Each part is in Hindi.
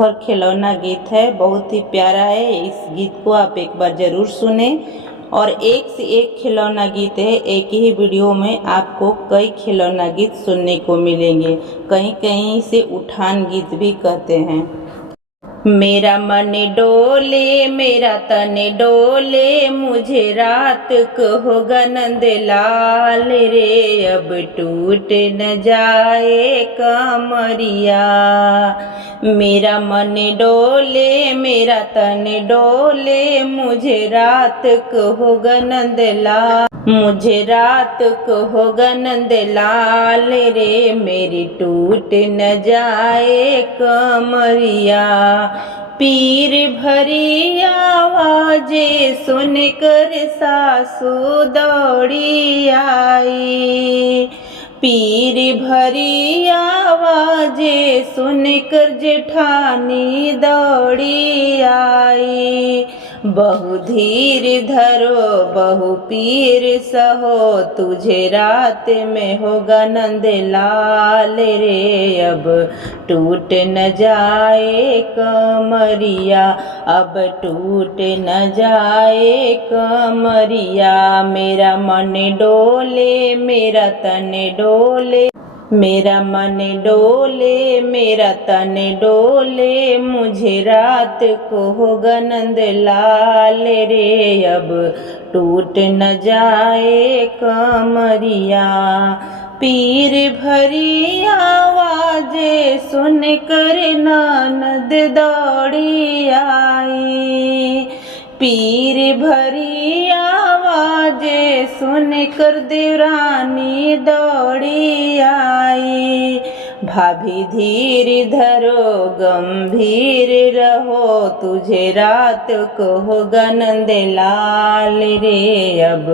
सोहर खिलौना गीत है, बहुत ही प्यारा है। इस गीत को आप एक बार ज़रूर सुने। और एक से एक खिलौना गीत है, एक ही वीडियो में आपको कई खिलौना गीत सुनने को मिलेंगे। कहीं कहीं से उठान गीत भी कहते हैं। मेरा मन डोले मेरा तन डोले, मुझे रात कहोगा नंद लाल रे, अब टूट न जाए कमरिया। मेरा मन डोले मेरा तन डोले, मुझे रात कहोगा नंद लाल, मुझे रात कहोगा नंद लाल रे, मेरी टूट न जाए कमरिया। पीर भरी आवाजे सुनकर सासू दौड़ी आई, पीर भरी आवाजे सुनकर जेठानी दौड़ी आई। बहु धीर धरो बहु पीर सहो, तुझे रात में होगा नंद लाल रे, अब टूट न जाए कमरिया, अब टूट न जाए कमरिया। मेरा मन डोले मेरा तन डोले, मेरा मन डोले मेरा तन डोले, मुझे रात को होगा नंद लाल रे, अब टूट न जाए कमरिया। पीर भरी आवाजे सुनकर ननद दौड़ी आई, पीर भरी आवाजे सुनकर देवरानी दौड़ी आई। भाभी धीर धरो गंभीर रहो, तुझे रात को होगा नंद लाल रे, अब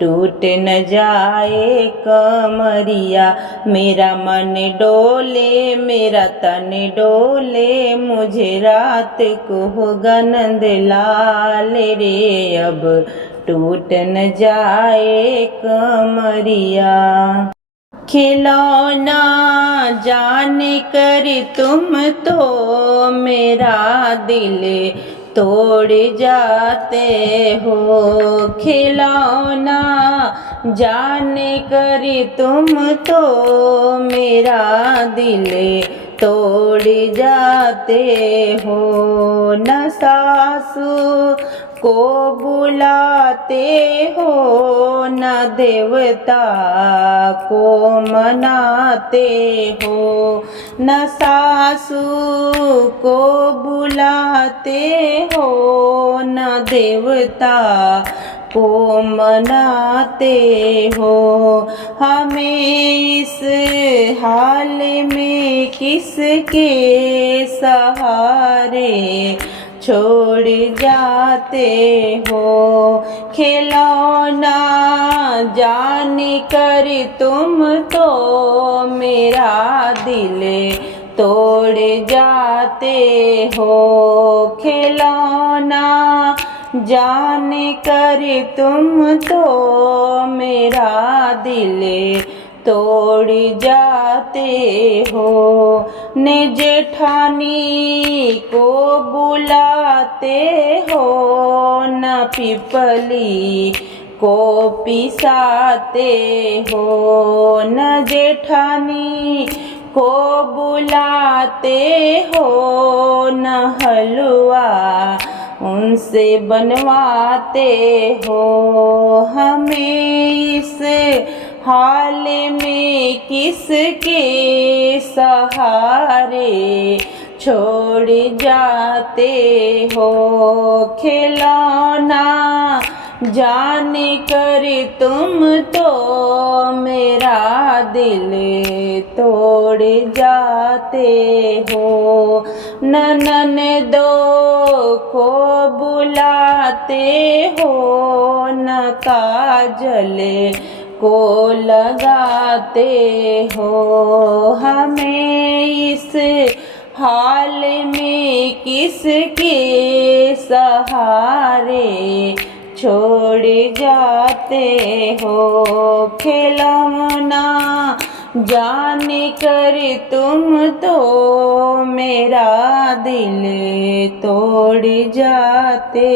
टूट न जाए कमरिया। मेरा मन डोले मेरा तन डोले, मुझे रात को होगा नंद लाल रे, अब टूट न जाए कमरिया। खिलौना जान कर तुम तो मेरा दिल तोड़ जाते हो, खिलौना जान कर तुम तो मेरा दिल तोड़ जाते हो। न सासू को बुलाते हो न देवता को मनाते हो, न सासू को बुलाते हो न देवता को मनाते हो। हमें इस हाल में किसके सहारे छोड़ जाते हो, खिलौना जान कर तुम तो मेरा दिल तोड़ जाते हो, खिलौना जान कर तुम तो मेरा दिल तोड़ जाते हो। ने जेठानी को बुलाते हो न पिपली को पिसाते हो, न जेठानी को बुलाते हो न हलवा उनसे बनवाते हो। हमें इस हाल में किसके सहारे छोड़ जाते हो, खिलौना जान कर तुम तो मेरा दिल तोड़ जाते हो। ननदों को बुलाते हो न काजल को लगाते हो, हमें इस हाल में किसके सहारे छोड़ जाते हो, खिलौना जाने कर तुम तो मेरा दिल तोड़ जाते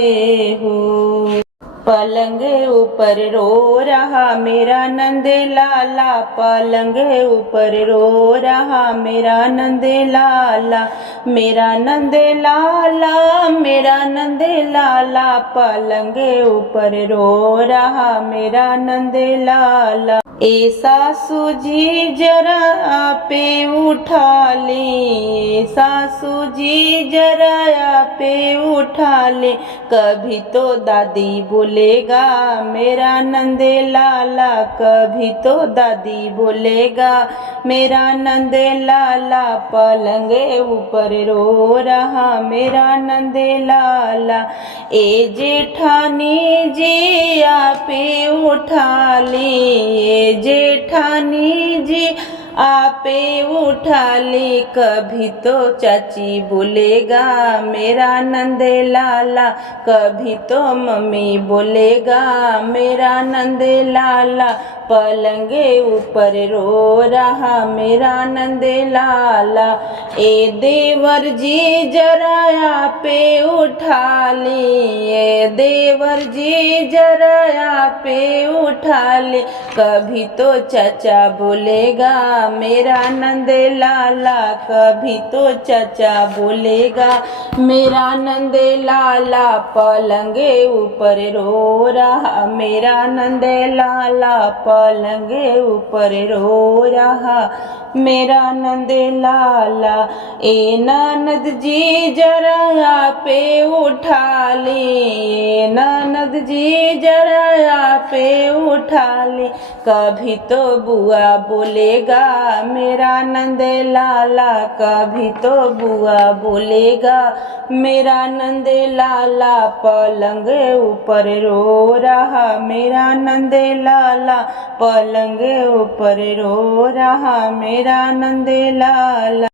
हो। पलंग ऊपर रो रहा मेरा नंद लाला, पलंग ऊपर रो रहा मेरा नंद लाला, मेरा नंद लाला, मेरा नंद लाला, पलंग ऊपर रो रहा मेरा नंद लाला। ए सासू जी जरा पे उठा ले, सासू जी जरा पे उठा ले, कभी तो दादी बोलेगा मेरा नंद लाला, कभी तो दादी बोलेगा मेरा नंद लाला, पलंग ऊपर रो रहा मेरा नंद लाला। ए जेठानी जी आपे उठा ले, जेठानी जी आपे उठा ले, कभी तो चाची बोलेगा मेरा नंद लाला, कभी तो मम्मी बोलेगा मेरा नंद लाला, पलंग ऊपर रो रहा मेरा नंद लाला। ए देवर जी जरा पे उठा ले, ए देवर जी जरा पे उठा ले, कभी तो चाचा बोलेगा मेरा नंद लाला, कभी तो चाचा बोलेगा मेरा नंद लाला, पलंग ऊपर रो रहा मेरा नंद लाला, पलंग ऊपर रो रहा मेरा नंद लाला। ए ननद जी जरा पे उठा ले, ननद जी जरा पे उठा ले, कभी तो बुआ बोलेगा मेरा नंद लाला, कभी तो बुआ बोलेगा मेरा नंद लाला, पलंग ऊपर रो रहा मेरा नंद लाला, पलंग ऊपर रो रहा मेरा नंद लाला।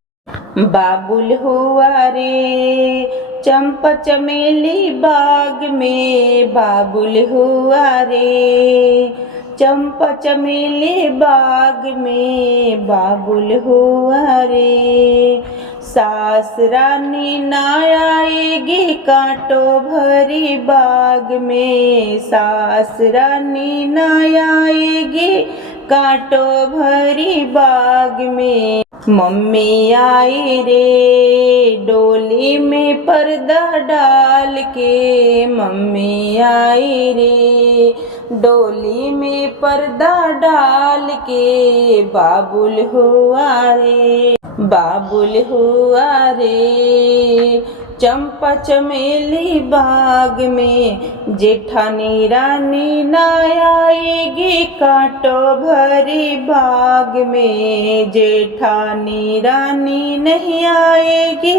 बाबुल हुआ रे चंपा चमेली बाग में, बाबुल हुआ रे चंपा चमेली बाग में, बाबुल हुआ रे। सास रानी ना आएगी कांटों भरी बाग में, सास रानी ना आएगी कांटों भरी बाग में। मम्मी आई रे डोली में पर्दा डाल के, मम्मी आई रे डोली में पर्दा डाल के, बाबुल हुआ रे, बाबुल हुआ रे चंपा चमेली बाग में। जेठानी रानी ना आएगी कांटों भरी बाग में, जेठानी रानी नहीं आएगी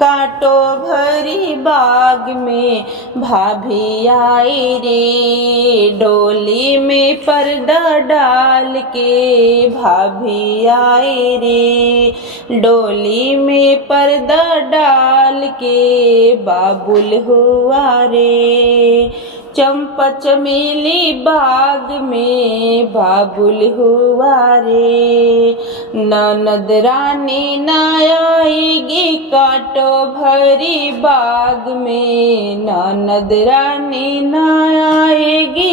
कांटों भरी बाग में। भाभी आई रे डोली में पर्दा डाल के, भाभी आई रे डोली में पर्दा डाल के, बाबुल हुआ रे चंपा चमेली बाग में, बाबुल हुआ रे। ननद रानी ना आएगी कांटों भरी बाग में, ननद रानी ना आएगी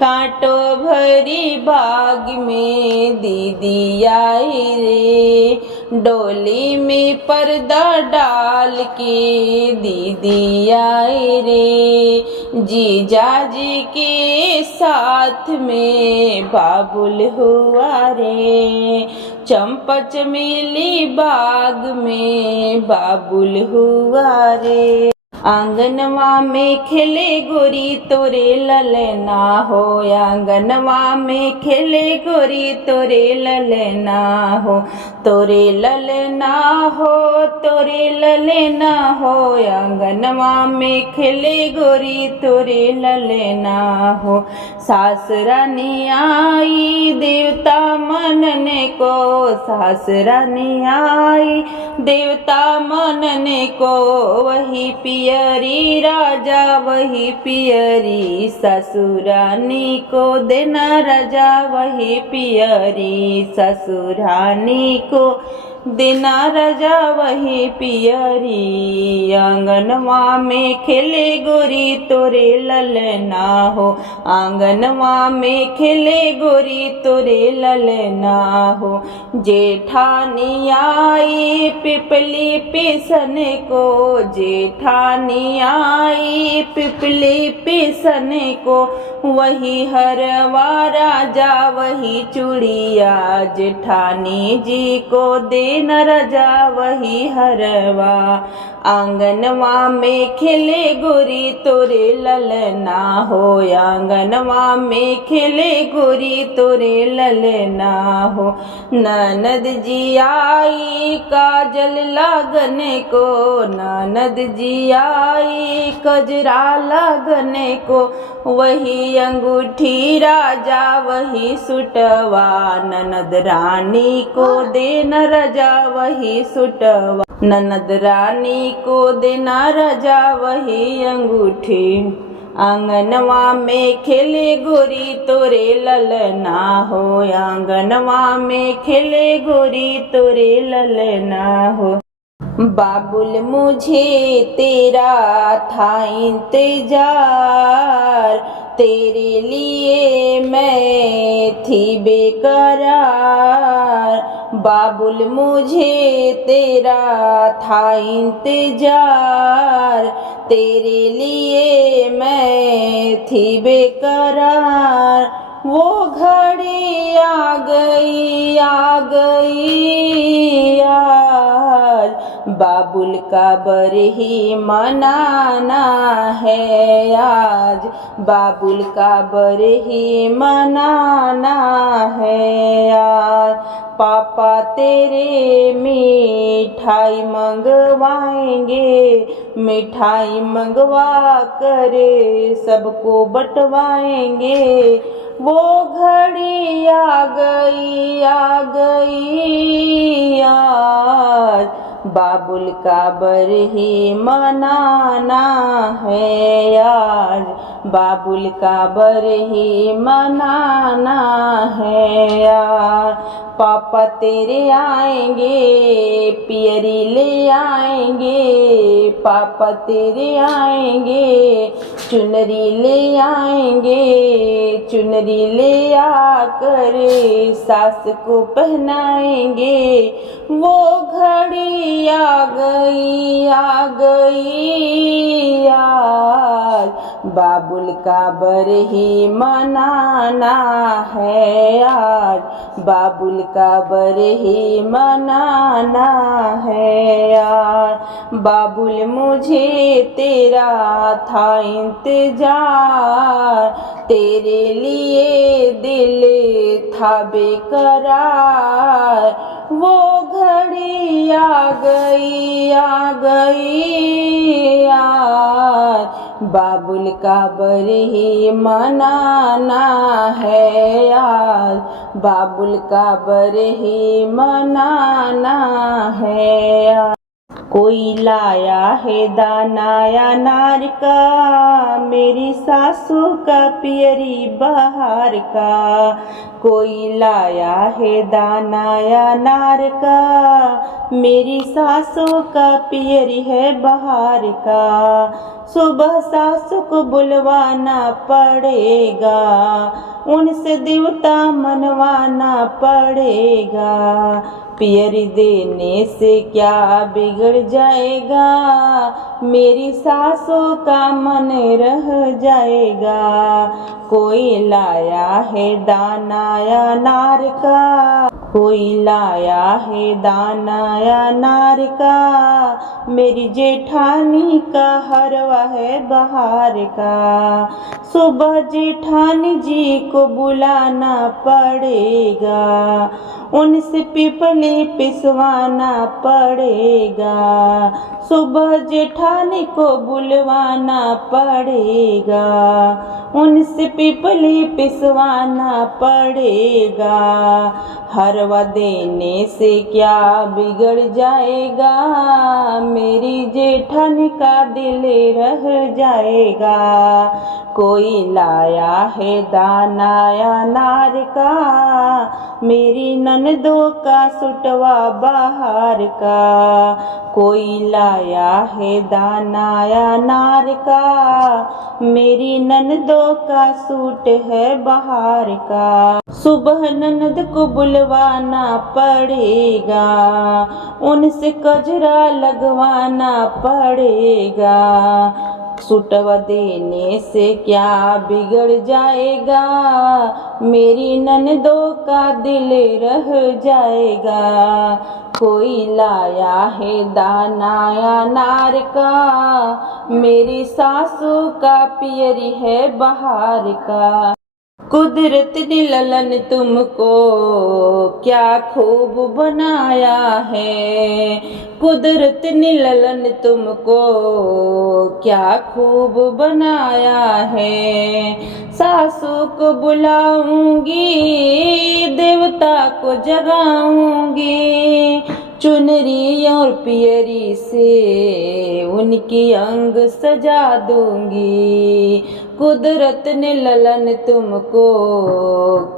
कांटों भरी बाग में। दीदी आई रे डोली में पर्दा डाल के, दीदी आई रे जीजाजी के साथ में, बाबुल हुआ रे चंपा चमेली बाग में, बाबुल हुआ रे। आंगनवा में खेले गोरी तोरे ललना हो, आंगनवा में खेले गोरी तोरे ललना हो, तोरे ललना हो, तोरे ललना हो। आंगनवा में खेले गोरी तोरे ललना हो। सास रानी आई देवता मनने को, सास रानी आई देवता मनने को, वही पिया पियरी राजा वही पियरी, ससुरानी को देना राजा वही पियरी, ससुरानी को देना राजा वही पियरी। आंगनवा में खेले गोरी तोरे ललना हो, आंगनवा में खेले गोरी तोरे ललना हो। जेठानी आई पिपली पिसन को, जेठानी आई पिपली पिसन को, वही हरवा राजा वही चूड़िया, जेठानी जी को देन राजा वही हरवा। आंगनवा में खेले गोरी तोरे ललना हो, आंगनवा में खेले गोरी तोरे ललना हो। ननद जी आई काजल लगने को, ननद जी आई कजरा लगने को, वही अंगूठी राजा वही सुटवा, ननद रानी को देन राजा वही सुटवा, ननद रानी को देना राजा वही अंगूठी। आंगनवा में खेले गोरी तोरे ललना हो, आंगनवा में खेले गोरी तोरे ललना हो। बाबुल मुझे तेरा था इंतजार, तेरे लिए मैं थी बेकरार। बाबुल मुझे तेरा था इंतजार, तेरे लिए मैं थी बेकरार। वो घड़ी आ गई आज, बाबुल का बरही मनाना है आज, बाबुल का बरही मनाना है आज। पापा तेरे मिठाई मंगवाएंगे, मिठाई मंगवा कर सबको बंटवाएंगे। वो घड़ी आ गई आज, बाबुल का बरही मनाना है आज, बाबुल का बरही मनाना है आज। पापा तेरे आएंगे पियरी ले आएंगे, पापा तेरे आएंगे चुनरी ले आएंगे, चुनरी ले आकर सास को पहनाएंगे। वो घड़ी आ गई आज, बाबुल का बरही मनाना है आज, बाबुल का बरही मनाना है आज। बाबुल मुझे तेरा था इंतजार, तेरे लिए दिल था बेकरार। वो घड़ी आ गई आज, बाबुल का बरही मनाना है आज, बाबुल का बरही मनाना है आज। कोई लाया है दानाया नार का, मेरी सासू का पियरी बहार का। कोई लाया है दानाया नार का, मेरी सासू का पियरी है बहार का। सुबह सासू को बुलवाना पड़ेगा, उनसे देवता मनवाना पड़ेगा। पियरी देने से क्या बिगड़ जाएगा, मेरी सासू का मन रह जाएगा। कोई लाया है दानाया नार का, कोई लाया है दानाया नार का। मेरी जेठानी का हरवा है बहार का। सुबह जेठानी जी को बुलाना पड़ेगा, उनसे पिपली पिसवाना पड़ेगा। सुबह जेठानी को बुलवाना पड़ेगा, उनसे पिपली पिसवाना पड़ेगा। हरवा देने से क्या बिगड़ जाएगा, मेरी जेठानी का दिल रह जाएगा। कोई लाया है दानाया नार का, मेरी ननदों का सुटवा बाहर का। कोई लाया है दानाया नार का, मेरी ननदों का सूट है बाहर का। सुबह ननद को बुलवाना पड़ेगा, उनसे कजरा लगवाना पड़ेगा। सूटवा देने से क्या बिगड़ जाएगा, मेरी ननदों का दिल रह जाएगा। कोई लाया है दानाया नार का, मेरी सासू का पियरी है बाहर का। कुदरत ने ललन तुमको क्या खूब बनाया है, कुदरत ने ललन तुमको क्या खूब बनाया है। सासू को बुलाऊंगी, देवता को जगाऊंगी, चुनरी और पियरी से उनकी अंग सजा दूंगी। कुदरत ने ललन तुमको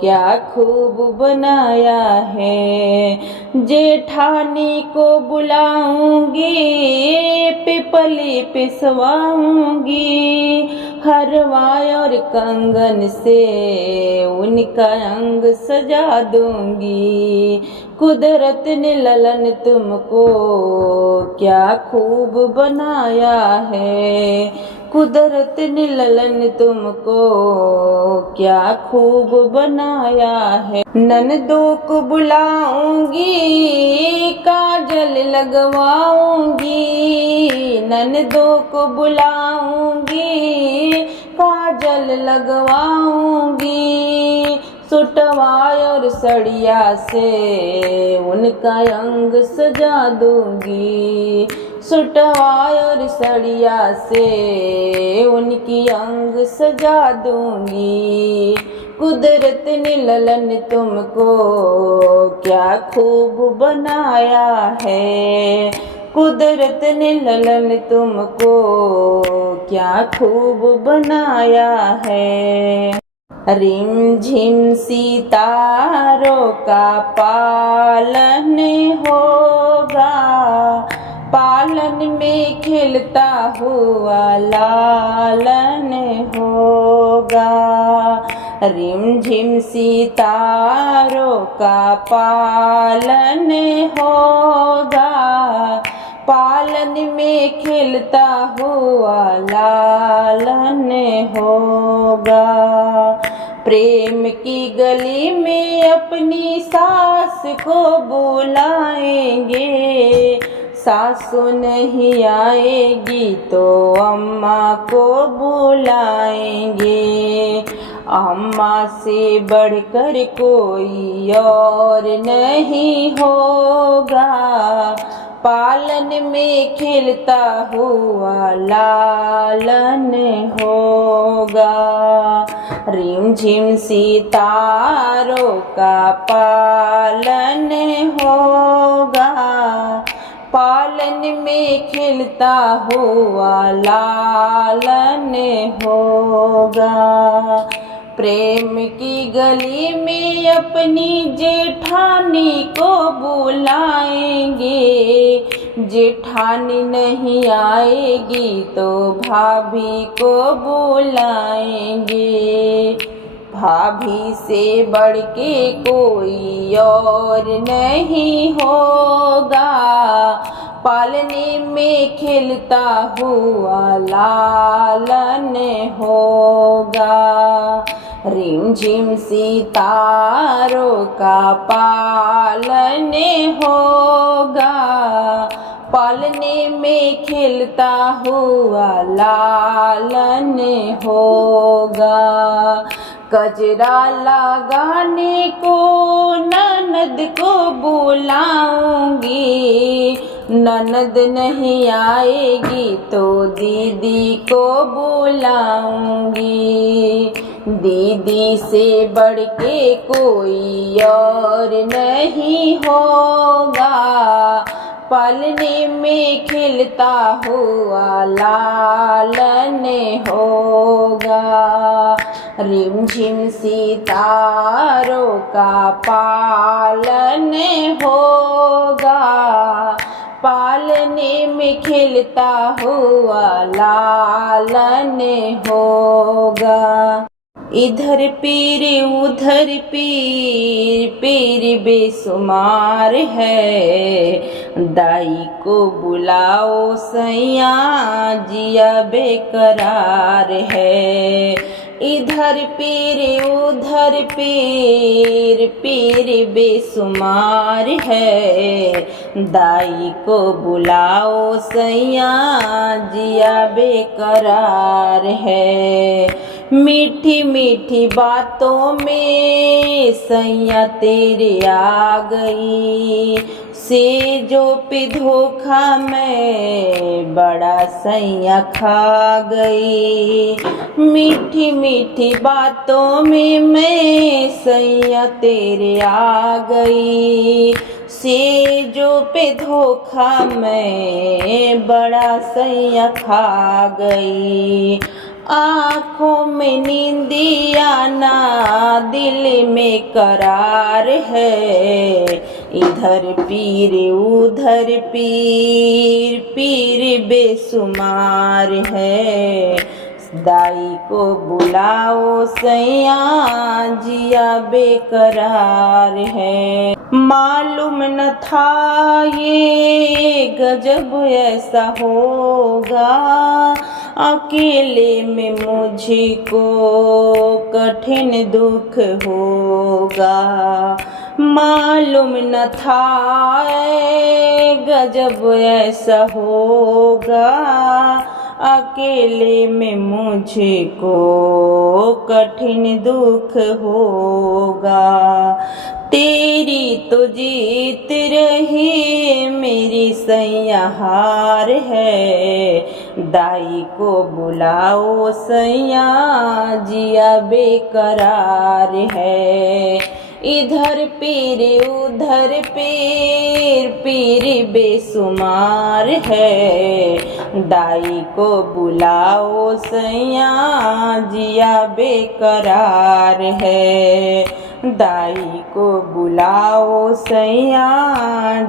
क्या खूब बनाया है। जेठानी को बुलाऊंगी, पिपली पिसवाऊंगी, हरवा और कंगन से उनका अंग सजा दूंगी। कुदरत ने ललन तुमको क्या खूब बनाया है, कुदरत ने ललन तुमको क्या खूब बनाया है। ननदों को बुलाऊंगी, काजल लगवाऊंगी, ननदों को बुलाऊंगी, काजल लगवाऊंगी। सुटवा और सड़िया से उनका अंग सजा दूंगी। सुटवा और सड़िया से उनकी अंग सजा दूंगी। कुदरत ने ललन तुमको क्या खूब बनाया है, कुदरत ने ललन तुमको क्या खूब बनाया है। रिम झिम सितारों का पालन होगा, पालन में खिलता हुआ लालन होगा। रिम झिम सितारों का पालन होगा, पालन में खिलता हुआ लालन होगा। प्रेम की गली में अपनी सास को बुलाएंगे, सासु नहीं आएगी तो अम्मा को बुलाएंगे। अम्मा से बढ़कर कोई और नहीं होगा, पालन में खिलता हुआ लालन होगा। रिम झिम सितारों का पालन होगा, पालन में खिलता हुआ लालन होगा। प्रेम की गली में अपनी जेठानी को बुलाएंगे, जेठानी नहीं आएगी तो भाभी को बुलाएंगे। भाभी से बढ़ के कोई और नहीं होगा, पालने में खिलता हुआ लालन होगा। रिम झिम सितारों का पालन होगा, पालने में खिलता हुआ लालन होगा। कजरा लगाने को ननद को बुलाऊंगी, ननद नहीं आएगी तो दीदी को बुलाऊंगी। दीदी से बढ़ के कोई और नहीं होगा, पालने में खिलता हुआ लालन होगा। रिमझिम सितारों का पालन होगा, पालने में खिलता हुआ लालन होगा। इधर पीर उधर पीर, पीर बेसुमार है। दाई को बुलाओ सैया, जिया बेकरार है। इधर पीर उधर पीर, पीर बेसुमार है। दाई को बुलाओ सैया, जिया बेकरार है। मीठी मीठी बातों में सैया तेरे आ गई, सेजों पे धोखा मैं बड़ा सैया खा गई। मीठी मीठी बातों में मैं सैया तेरे आ गई, सेजों पे धोखा मैं बड़ा सैया खा गई। आँखों में नींदिया ना, दिल में करार है। इधर पीर उधर पीर, पीर बेसुमार है। दाई को बुलाओ सैया, जिया बेकरार है। मालूम न था ये गजब ऐसा होगा, अकेले में मुझको कठिन दुख होगा। मालूम न था गजब ऐसा होगा, अकेले में मुझको कठिन दुख होगा। तेरी तो जीत रही मेरी सैया हार है। दाई को बुलाओ सैया, जिया बेकरार है। इधर पीर उधर पीर, पीर बेसुमार है। दाई को बुलाओ सैया, जिया बेकरार है। दाई को बुलाओ सैया,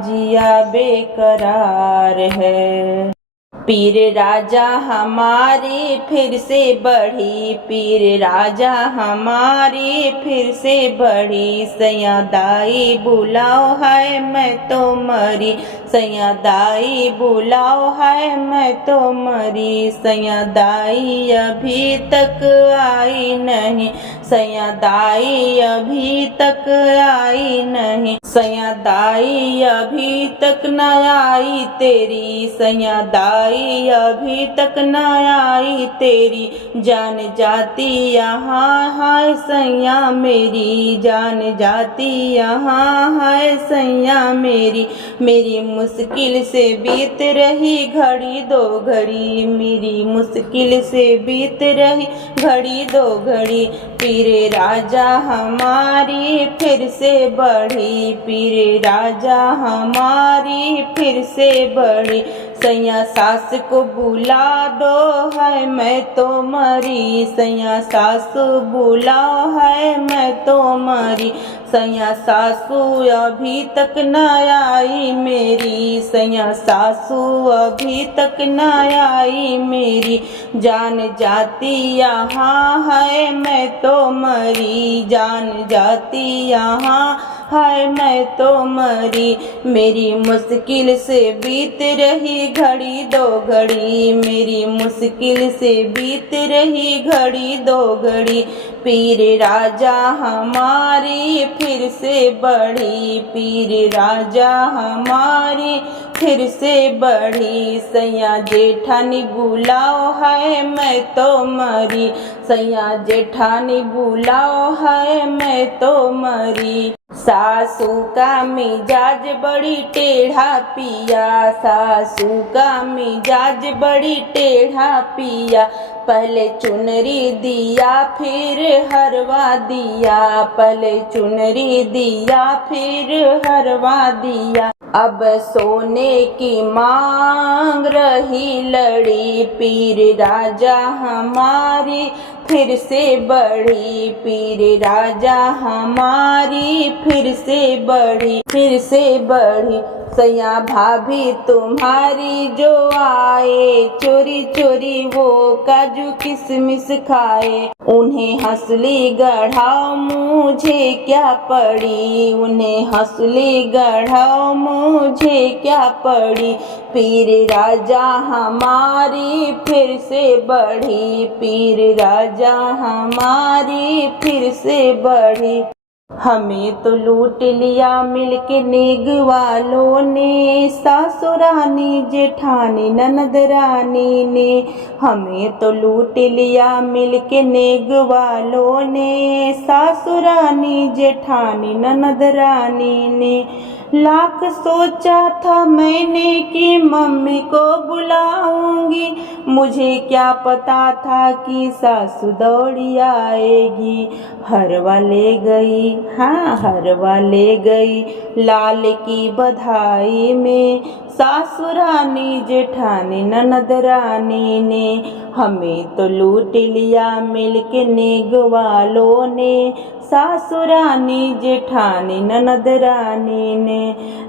जिया बेकरार है। पीर राजा हमारी फिर से बढ़ी, पीर राजा हमारी फिर से बढ़ी। सैया दाई बुलाओ है मैं तो मरी, सैया दाई बुलाओ है मैं तो मरी। सैया दाई अभी तक आई नहीं, सैया दाई अभी तक आई नहीं। सैया दाई अभी तक न आई तेरी, सैया दाई अभी तक न आई तेरी। जान जाती यहाँ है सैया मेरी, जान जाती यहाँ है सैया मेरी। मेरी मुश्किल से बीत रही घड़ी दो घड़ी, मेरी मुश्किल से बीत रही घड़ी दो घड़ी। पीरे राजा हमारी फिर से बढ़ी, पीरे राजा हमारी फिर से बढ़ी। सैया सास को बुला दो है मैं तो मरी, सैया सास बुलाओ है मैं तो मरी। सैया सासू अभी तक न आई मेरी, सैया सासू अभी तक न आई मेरी। जान जाती यहाँ है मैं तो मरी, जान जाती यहाँ हाय मैं तो मरी। मेरी मुश्किल से बीत रही घड़ी दो घड़ी, मेरी मुश्किल से बीत रही घड़ी दो घड़ी। पीर राजा हमारी फिर से बढ़ी, पीर राजा हमारी फिर से बढ़ी। सैया जेठानी बुलाओ है मैं तो मरी, सैया जेठानी बुलाओ है मैं तो मरी। सासू का मिजाज बड़ी टेढ़ा पिया, सासू का मिजाज बड़ी टेढ़ा पिया। पहले चुनरी दिया फिर हरवा दिया, पहले चुनरी दिया फिर हरवा दिया। अब सोने की मांग रही लड़ी, पीर राजा हमारी फिर से बढ़ी, पीर राजा हमारी फिर से बढ़ी, फिर से बढ़ी। सैया भाभी तुम्हारी जो आए, चोरी चोरी वो काजू किशमिश खाए। उन्हें हंसली गढ़ाओ मुझे क्या पड़ी, उन्हें हंसली गढ़ाओ मुझे क्या पड़ी। पीर राजा हमारी फिर से बढ़ी, पीर राजा हमारी फिर से बढ़ी। हमें तो लूट लिया मिलके नेग वालों ने, सासुरानी जेठानी ननद रानी ने। हमें तो लूट लिया मिलके नेग वालों ने, सासुरानी जेठानी ननद रानी ने। लाख सोचा था मैंने कि मम्मी को बुलाऊंगी, मुझे क्या पता था कि सासु दौड़ी आएगी। हरवा ले गई, हाँ हरवा ले गई लाल की बधाई में, सासुरानी जेठानी ननद रानी ने। हमें तो लूट लिया मिलके नेग वालों ने, सासुरानी जेठानी ननद रानी ने।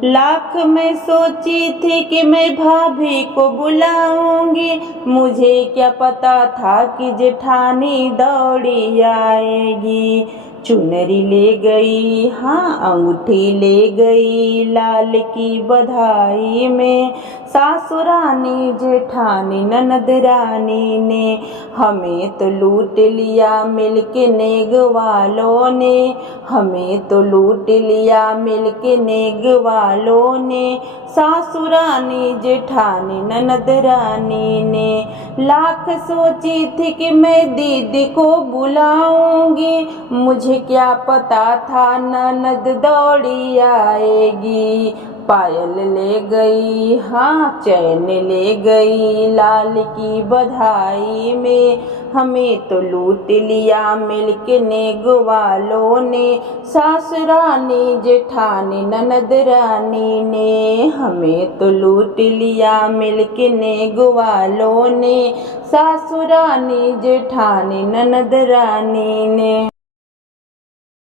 लाख में सोची थी कि मैं भाभी को बुलाऊंगी, मुझे क्या पता था कि जेठानी दौड़ी आएगी। चुनरी ले गई, हाँ अंगूठी ले गई लाल की बधाई में, सासुरानी जेठानी ननद रानी ने। हमें तो लूट लिया मिलके नेग वालों ने, हमें तो लूट लिया मिलके नेग वालों ने, सासुरानी जेठानी ननद रानी ने। लाख सोची थी कि मैं दीदी को बुलाऊंगी, मुझे क्या पता था ननद दौड़ी आएगी। पायल ले गई, हाँ चैन ले गई लाल की बधाई में, हमें तो लूट लिया मिलके नेग वालों ने, सासुरानी जेठानी ननद रानी ने। हमें तो लूट लिया मिलके नेग वालों ने, सासुरानी जेठानी ननद रानी ने।